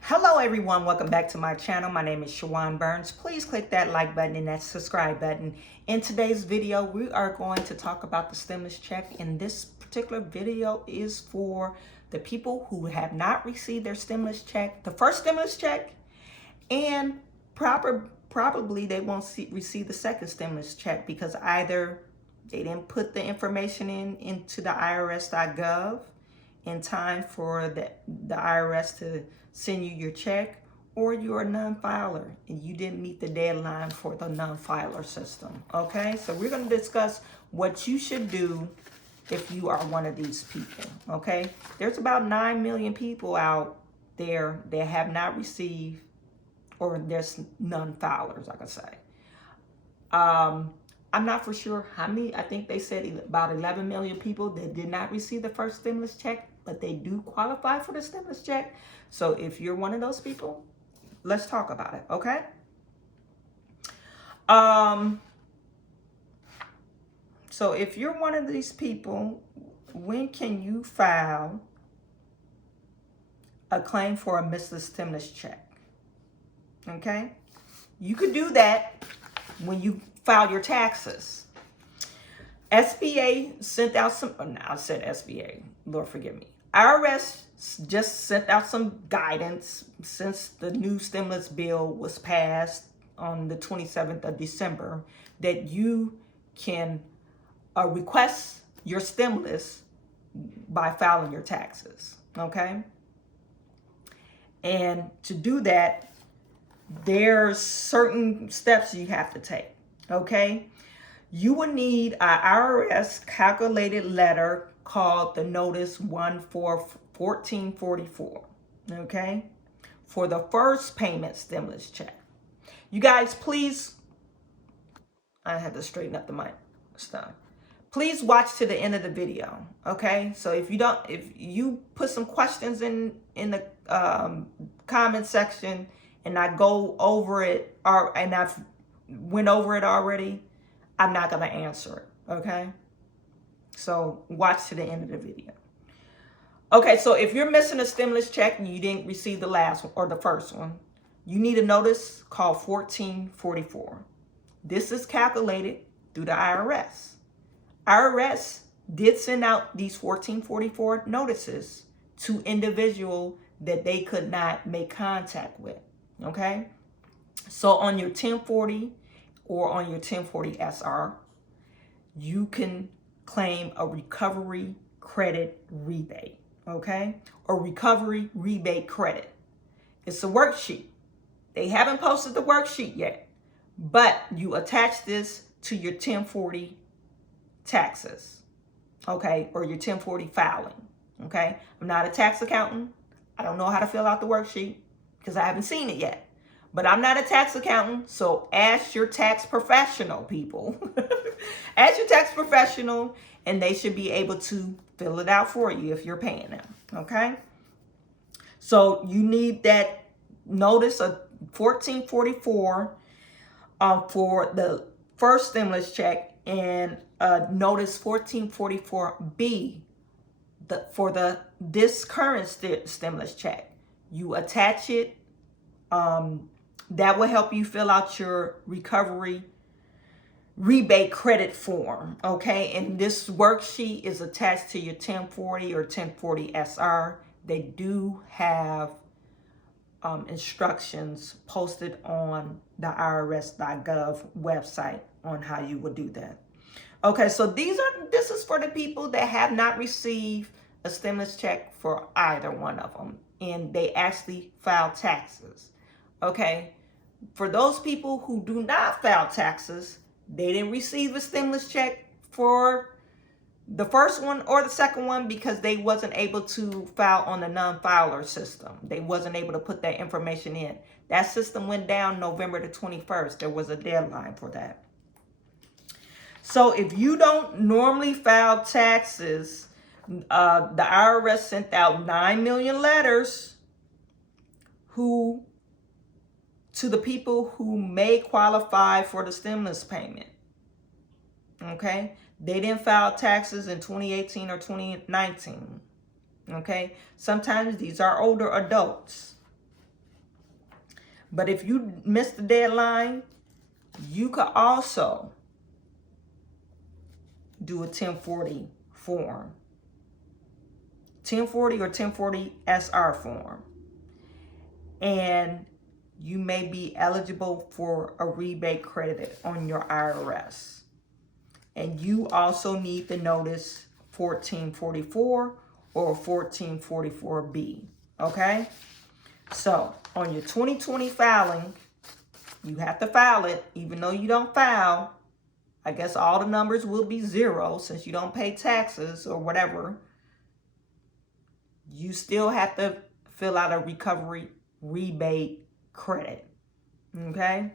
Hello everyone, welcome back to my channel. My name is Chawanne Burns. Please click that like button and that subscribe button. In today's video, we are going to talk about the stimulus check, and this particular video is for the people who have not received their stimulus check, the first stimulus check, and probably they won't receive the second stimulus check because either they didn't put the information into the irs.gov in time for the IRS to send you your check, or you're a non-filer and you didn't meet the deadline for the non-filer system. Okay, so we're going to discuss what you should do if you are one of these people. Okay, there's about 9 million people out there that have not received, or there's non-filers, like I say. I'm not for sure how many. I think they said about 11 million people that did not receive the first stimulus check, but they do qualify for the stimulus check. So if you're one of those people, let's talk about it, okay? So if you're one of these people, when can you file a claim for a missed stimulus check? Okay? You could do that when you file your taxes. SBA sent out some, I said SBA, Lord forgive me. IRS just sent out some guidance since the new stimulus bill was passed on the 27th of December that you can request your stimulus by filing your taxes, okay? And to do that, there's certain steps you have to take, okay? You will need an IRS calculated letter called the Notice 1444, okay? For the first payment stimulus check. You guys, please, I had to straighten up the mic stuff. Please watch to the end of the video, okay? So if you put some questions in the comment section and I go over it, and I've went over it already, I'm not going to answer it, okay? So watch to the end of the video. Okay, so if you're missing a stimulus check and you didn't receive the last one or the first one, you need a notice called 1444. This is calculated through the IRS. IRS did send out these 1444 notices to individual that they could not make contact with, okay? So on your 1040 or on your 1040 SR, you can claim a recovery credit rebate, okay? Or recovery rebate credit. It's a worksheet. They haven't posted the worksheet yet, but you attach this to your 1040 taxes, okay? Or your 1040 filing, okay? I'm not a tax accountant. I don't know how to fill out the worksheet because I haven't seen it yet. But I'm not a tax accountant, so ask your tax professional, people. Ask your tax professional, and they should be able to fill it out for you if you're paying them, okay? So you need that notice of 1444 for the first stimulus check, and notice 1444B for this current stimulus check. You attach it. That will help you fill out your recovery rebate credit form, okay? And this worksheet is attached to your 1040 or 1040 SR. They do have instructions posted on the irs.gov website on how you would do that. Okay, so this is for the people that have not received a stimulus check for either one of them, and they actually file taxes. Okay, for those people who do not file taxes, they didn't receive a stimulus check for the first one or the second one because they wasn't able to file on the non-filer system. They wasn't able to put that information in. That system went down November the 21st. There was a deadline for that. So if you don't normally file taxes, the IRS sent out 9 million letters to the people who may qualify for the stimulus payment, okay? They didn't file taxes in 2018 or 2019, okay? Sometimes these are older adults, But if you miss the deadline, you could also do a 1040 form. 1040 or 1040 SR form. And you may be eligible for a rebate credit on your IRS. And you also need the notice 1444 or 1444B. Okay? So on your 2020 filing, you have to file it. Even though you don't file, I guess all the numbers will be zero since you don't pay taxes or whatever. You still have to fill out a recovery rebate credit. Okay?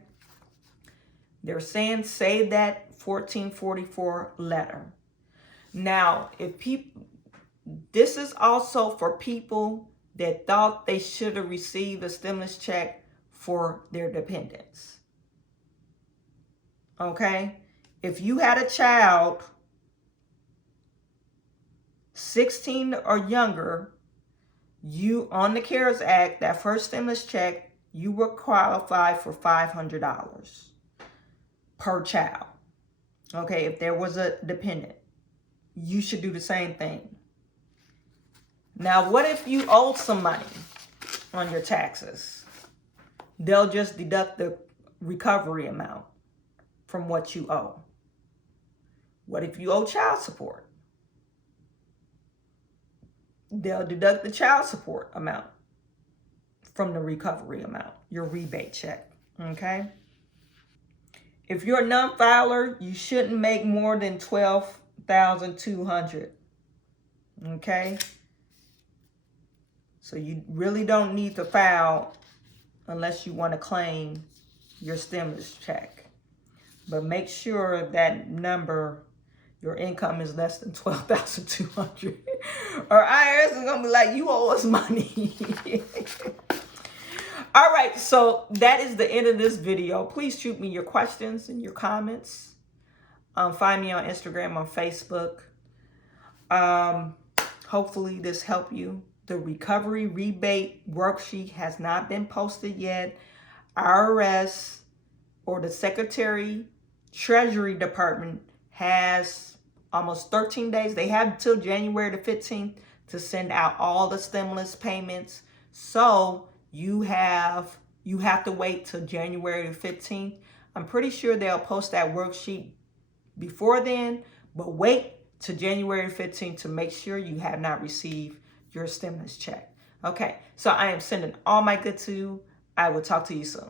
They're saying save that 1444 letter. Now, if people, this is also for people that thought they should have received a stimulus check for their dependents. Okay? If you had a child 16 or younger, you, on the CARES Act, that first stimulus check, you were qualified for $500 per child. Okay, if there was a dependent, you should do the same thing. Now, what if you owe some money on your taxes? They'll just deduct the recovery amount from what you owe. What if you owe child support? They'll deduct the child support amount from the recovery amount, your rebate check. Okay? If you're a non-filer, you shouldn't make more than $12,200. Okay? So you really don't need to file unless you want to claim your stimulus check. But make sure that number, your income is less than $12,200. Or IRS is going to be like, you owe us money. All right, so that is the end of this video. Please shoot me your questions and your comments. Find me on Instagram, on Facebook. Hopefully this helped you. The recovery rebate worksheet has not been posted yet. IRS or the Secretary Treasury Department has almost 13 days. They have until January the 15th to send out all the stimulus payments. So you have to wait till January the 15th. I'm pretty sure they'll post that worksheet before then, but wait till January 15th to make sure you have not received your stimulus check. Okay, so I am sending all my good to you. I will talk to you soon.